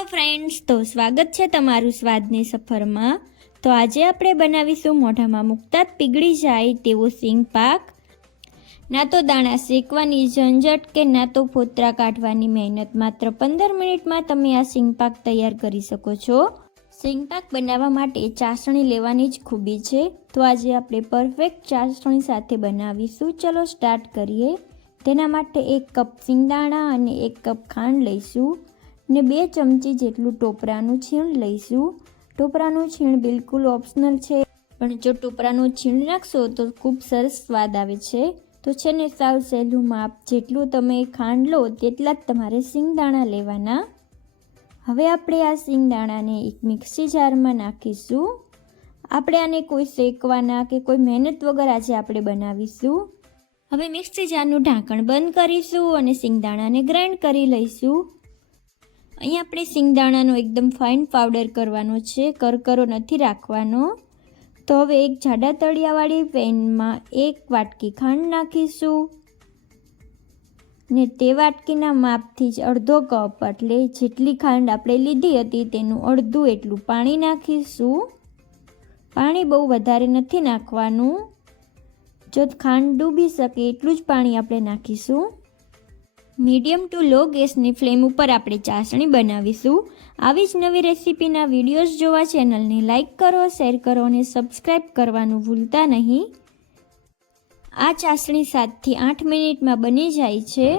Hello friends, તો સ્વાગત છે તમારું સ્વાદની સફરમાં। તો આજે આપણે બનાવીશું મોઢામાં મૂકતા જ પીગળી જાય તેવો સિંગ પાક। ના તો દાણા શેકવાની ઝંઝટ કે ના તો ફોતરા કાઢવાની મહેનત, માત્ર 15 મિનિટમાં તમે આ સિંગ પાક તૈયાર કરી શકો છો। સિંગ પાક બનાવવા માટે ચાસણી લેવાની જ ખૂબી છે, તો આજે આપણે પરફેક્ટ ચાસણી સાથે બનાવીશું। ચલો સ્ટાર્ટ કરીએ। તેના માટે 1 કપ સિંગદાણા અને 1 કપ ખાંડ લઈશું ને 2 ચમચી જેટલું ટોપરાનું છીણ લઈશું। ટોપરાનું છીણ બિલકુલ ઓપ્શનલ છે, પણ જો ટોપરાનું છીણ નાખશો તો ખૂબ સરસ સ્વાદ આવે છે। તો છે ને સાવ સહેલું માપ, જેટલું તમે ખાંડ લો તેટલા જ તમારે સિંગદાણા લેવાના। હવે આપણે આ સિંગદાણાને એક મિક્સી જારમાં નાખીશું। આપણે આને કોઈ શેકવાના કે કોઈ મહેનત વગર આજે આપણે બનાવીશું। હવે મિક્સી જારનું ઢાંકણ બંધ કરીશું અને સિંગદાણાને ગ્રાઇન્ડ કરી લઈશું। અહીં આપણે સિંગદાણાનો એકદમ ફાઇન પાવડર કરવાનો છે, કરકરો નથી રાખવાનો। તો હવે એક જાડા તળિયાવાળી પેનમાં 1 વાટકી ખાંડ નાખીશું ને તે વાટકીના માપથી જ અડધો કપ, એટલે જેટલી ખાંડ આપણે લીધી હતી તેનું અડધું એટલું પાણી નાખીશું। પાણી બહુ વધારે નથી નાખવાનું, જો ખાંડ ડૂબી શકે એટલું જ પાણી આપણે નાખીશું। મીડિયમ ટુ લો ગેસની ફ્લેમ ઉપર આપણે ચાસણી બનાવીશું। આવી જ નવી રેસીપીના વિડીયોઝ જોવા ચેનલને લાઇક કરો, શેર કરો અને સબસ્ક્રાઈબ કરવાનું ભૂલતા નહીં। આ ચાસણી 7 થી 8 મિનિટમાં બની જાય છે।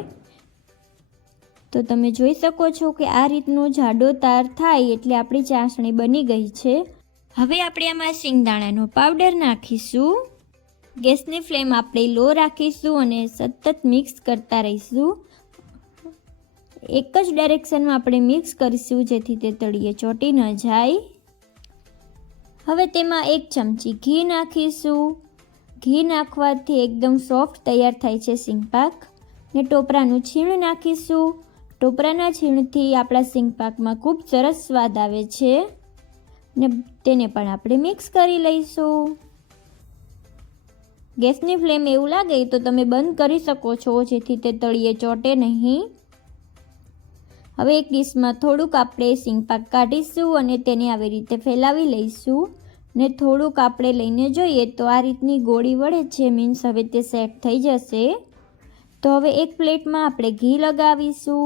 તો તમે જોઈ શકો છો કે આ રીતનો જાડો તાર થાય એટલે આપણી ચાસણી બની ગઈ છે। હવે આપણે આમાં સિંગદાણાનો પાવડર નાખીશું। ગેસની ફ્લેમ આપણે લો રાખીશું અને સતત મિક્સ કરતા રહીશું। એક જ ડાયરેક્શનમાં આપણે મિક્સ કરીશું, જેથી તે તળિયે ચોંટી ન જાય। હવે તેમાં 1 ચમચી ઘી નાખીશું। ઘી નાખવાથી એકદમ સોફ્ટ તૈયાર થાય છે સિંગ પાક। ને ટોપરાનું છીણ નાખીશું। ટોપરાના છીણથી આપણા સિંગ પાકમાં ખૂબ સરસ સ્વાદ આવે છે ને તેને પણ આપણે મિક્સ કરી લઈશું। ગેસની ફ્લેમ એવું લાગે તો તમે બંધ કરી શકો છો, જેથી તે તળિયે ચોંટે નહીં। હવે એક ડીશમાં થોડુંક આપણે સિંગ પાક કાઢીશું અને તેને આવી રીતે ફેલાવી લઈશું ને થોડુંક આપણે લઈને જોઈએ તો આ રીતની ગોળી વળે છે, મીન્સ હવે તે સેટ થઈ જશે। તો હવે એક પ્લેટમાં આપણે ઘી લગાવીશું।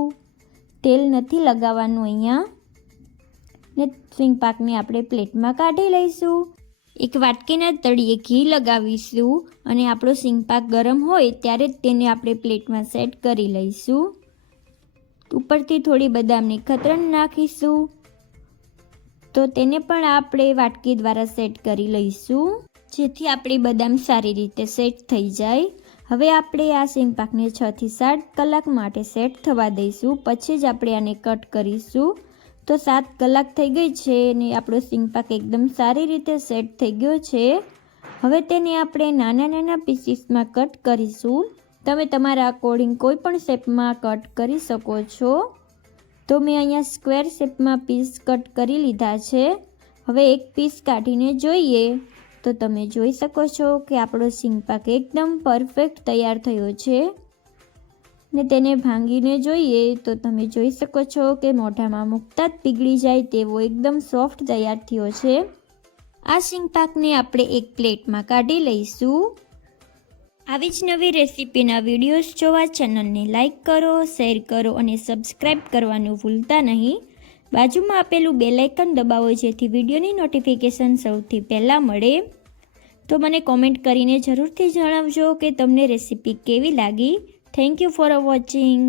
તેલ નથી લગાવવાનું અહીંયા ને સિંગ પાકને આપણે પ્લેટમાં કાઢી લઈશું। એક વાટકીના તળિયે ઘી લગાવીશું અને આપણો સિંગ પાક ગરમ હોય ત્યારે જ તેને આપણે પ્લેટમાં સેટ કરી લઈશું। ઉપરથી થોડી બદામની કતરણ નાખીશું, તો તેને પણ આપણે વાટકી દ્વારા સેટ કરી લઈશું, જેથી આપણી બદામ સારી રીતે સેટ થઈ જાય। હવે આપણે આ સિંગ પાકને 6 થી 7 કલાક માટે સેટ થવા દઈશું, પછી જ આપણે આને કટ કરીશું। તો 7 કલાક થઈ ગઈ છે અને આપણો સિંગ પાક એકદમ સારી રીતે સેટ થઈ ગયો છે। હવે તેને આપણે નાના નાના પીસીસમાં કટ કરીશું। તમે તમારા અકોર્ડિંગ કોઈ પણ શેપમાં કટ કરી શકો છો। તો મેં અહીંયા સ્ક્વેર શેપમાં પીસ કટ કરી લીધા છે। હવે એક પીસ કાઢીને જોઈએ તો તમે જોઈ શકો છો કે આપણો સિંગ પાક એકદમ પરફેક્ટ તૈયાર થયો છે ને તેને ભાંગીને જોઈએ તો તમે જોઈ શકો છો કે મોઢામાં મૂકતા જ પીગળી જાય તેવો એકદમ સોફ્ટ તૈયાર થયો છે। આ સિંગ પાકને આપણે એક પ્લેટમાં કાઢી લઈશું। આવી જ નવી રેસીપીના વિડીયોઝ જોવા ચેનલને લાઇક કરો, શેર કરો અને સબસ્ક્રાઈબ કરવાનું ભૂલતા નહીં। બાજુમાં આપેલું બેલ આઇકન દબાવો, જેથી વિડીયોની નોટિફિકેશન સૌથી પહેલાં મળે। તો મને કોમેન્ટ કરીને જરૂરથી જણાવજો કે તમને રેસીપી કેવી લાગી। Thank you for watching.